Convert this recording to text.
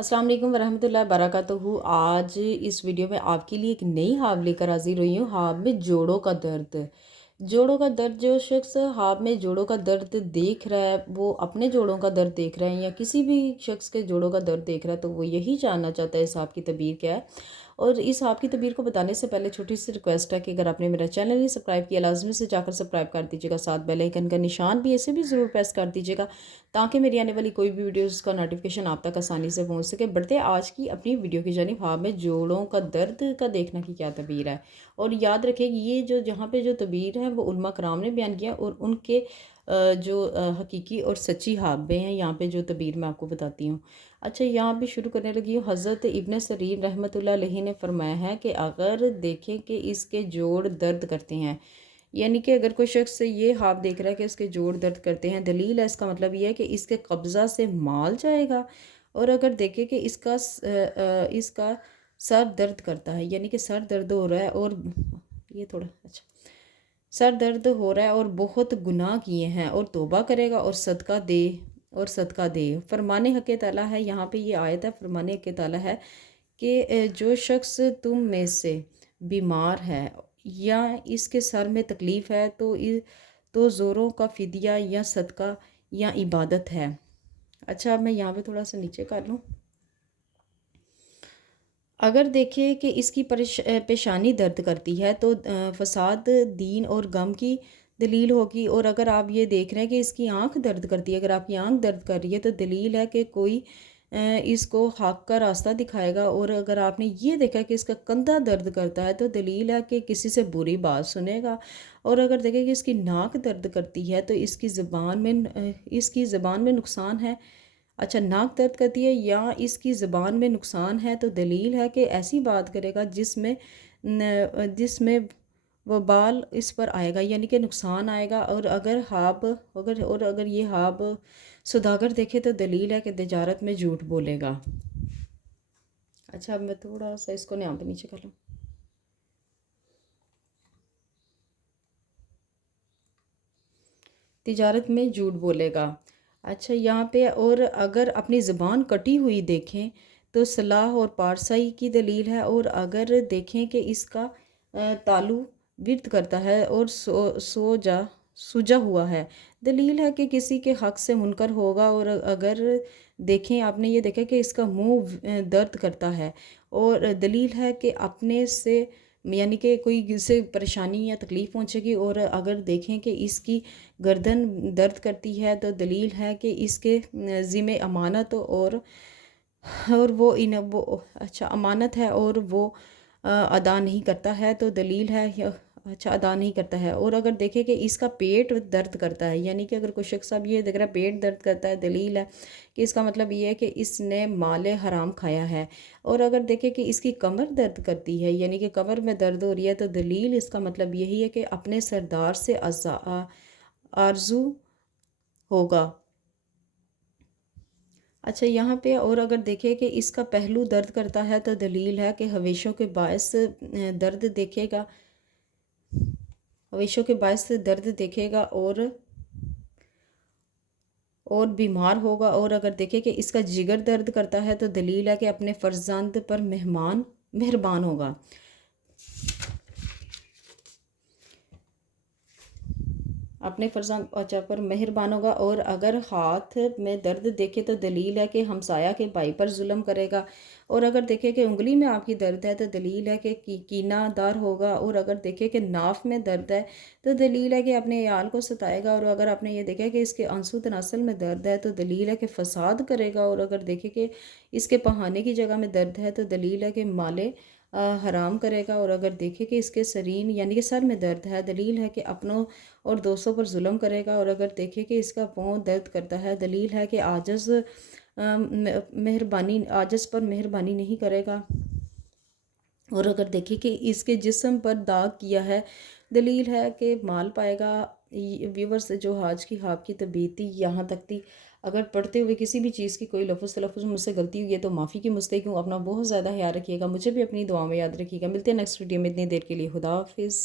अस्सलाम वालेकुम वरहमतुल्लाहि वबरकातुहू। आज इस वीडियो में आपके लिए एक नई हाब लेकर हाजिर हुई हूँ। हाब में जोड़ों का दर्द। जोड़ों का दर्द, जो शख्स हाब में जोड़ों का दर्द देख रहा है वो अपने जोड़ों का दर्द देख रहा है या किसी भी शख्स के जोड़ों का दर्द देख रहा है, तो वो यही जानना चाहता है इस हाब की तबीर क्या है। और इस हाब की तबीर को बताने से पहले छोटी सी रिक्वेस्ट है कि अगर आपने मेरा चैनल नहीं सब्सक्राइब किया, लाजमी से जाकर सब्सक्राइब कर दीजिएगा। साथ बेल आइकन का निशान भी ऐसे भी ज़रूर प्रेस कर दीजिएगा ताकि मेरी आने वाली कोई भी वीडियोस का नोटिफिकेशन आप तक आसानी से पहुंच सके। बढ़ते आज की अपनी वीडियो की जानिब। हाब में जोड़ों का दर्द का देखना की क्या तबीर है। और याद रखें ये जो जहाँ पे जो तबीर है वो उलमा कराम ने बयान किया और उनके जो हकीकी और सच्ची हाबे हैं यहाँ पे जो तबीर मैं आपको बताती हूँ। अच्छा, यहाँ भी शुरू करने लगी हूँ। हज़रत इब्न सरीर रहमतुल्लाह अलैहि ने फरमाया है कि अगर देखें कि इसके जोड़ दर्द करते हैं, यानी कि अगर कोई शख्स ये हाब देख रहा है कि इसके जोड़ दर्द करते हैं, दलील है इसका मतलब ये है कि इसके कब्ज़ा से माल जाएगा। और अगर देखे कि इसका सर दर्द करता है, यानी कि सर दर्द हो रहा है और ये थोड़ा अच्छा सर दर्द हो रहा है और बहुत गुनाह किए हैं और तौबा करेगा और सदका दे। फरमाने हक़ ताला है, यहाँ पे ये आयत है, फरमाने हक़ ताला है कि जो शख्स तुम में से बीमार है या इसके सर में तकलीफ़ है तो ज़ोरों का फ़िदिया या सदका या इबादत है। अच्छा, अब मैं यहाँ पे थोड़ा सा नीचे कर लूँ। अगर देखें कि इसकी पेशानी दर्द करती है तो फसाद दीन और गम की दलील होगी। और अगर आप ये देख रहे हैं कि इसकी आंख दर्द करती है, अगर आपकी आंख दर्द कर रही है तो दलील है कि कोई इसको हक का रास्ता दिखाएगा। और अगर आपने ये देखा कि इसका कंधा दर्द करता है तो दलील है कि किसी से बुरी बात सुनेगा। और अगर देखें कि इसकी नाक दर्द करती है तो इसकी ज़बान में नुकसान है। अच्छा, नाक दर्द करती है या इसकी ज़बान में नुकसान है तो दलील है कि ऐसी बात करेगा जिसमें वबाल इस पर आएगा, यानी कि नुकसान आएगा। और अगर ये हाब सुदागर देखे तो दलील है कि तिजारत में झूठ बोलेगा। अच्छा, अब मैं थोड़ा सा इसको यहाँ पे नीचे कर लूँ। तिजारत में झूठ बोलेगा। अच्छा, यहाँ पे और अगर अपनी ज़बान कटी हुई देखें तो सलाह और पारसाई की दलील है। और अगर देखें कि इसका तालु विर्त करता है और सूजा हुआ है, दलील है कि किसी के हक़ से मुनकर होगा। और अगर देखें, आपने ये देखा कि इसका मुंह दर्द करता है और दलील है कि अपने से यानी कि कोई इससे परेशानी या तकलीफ़ पहुंचेगी। और अगर देखें कि इसकी गर्दन दर्द करती है तो दलील है कि इसके ज़िम्मे अमानत और वो अच्छा अमानत है और वो अदा नहीं करता है तो दलील है अच्छा अदा नहीं करता है। और अगर देखें कि इसका पेट दर्द करता है, यानी कि अगर कोई शख्स साहब ये देख रहा है पेट दर्द करता है, दलील है कि इसका मतलब ये है कि इसने माले हराम खाया है। और अगर देखें कि इसकी कमर दर्द करती है, यानी कि कमर में दर्द हो रही है, तो दलील इसका मतलब यही है कि अपने सरदार से आरजू होगा। अच्छा, यहाँ पे और अगर देखें कि इसका पहलू दर्द करता है तो दलील है कि हवेशों के बायस दर्द देखेगा हवेशों के बायस दर्द देखेगा और बीमार होगा। और अगर देखें कि इसका जिगर दर्द करता है तो दलील है कि अपने फर्जंद पर मेहरबान होगा। अपने फर्जंद अच्छा पर मेहरबान होगा। और अगर हाथ में दर्द देखे तो दलील है कि हमसाया के भाई पर जुल्म करेगा। और अगर देखे कि उंगली में आपकी दर्द है तो दलील है कि कीनादार होगा। और अगर देखे कि नाफ में दर्द है तो दलील है कि अपने याल को सताएगा। और अगर आपने ये देखा कि इसके आंसू तनासल में दर्द है तो दलील है कि फसाद करेगा। और अगर देखे कि इसके पहाने की जगह में दर्द है तो दलील है कि माले हराम करेगा। और अगर देखे कि इसके सरीन यानी कि सर में दर्द है, दलील है कि अपनों और दोस्तों पर जुल्म करेगा। और अगर देखे कि इसका पाँव दर्द करता है, दलील है कि आजिज़ पर मेहरबानी नहीं करेगा। और अगर देखे कि इसके जिस्म पर दाग किया है, दलील है कि माल पाएगा। व्यूवर्स, जो आज की हाब की तबीयत थी यहाँ तक थी। अगर पढ़ते हुए किसी भी चीज़ की कोई लफ्ज़ तलफ़ुज़ मुझसे गलती हुई है तो माफ़ी की मुस्तहिक़ हूँ। अपना बहुत ज़्यादा ख्याल रखिएगा, मुझे भी अपनी दुआ में याद रखिएगा। मिलते हैं नेक्स्ट वीडियो में, इतनी देर के लिए खुदा हाफिज़।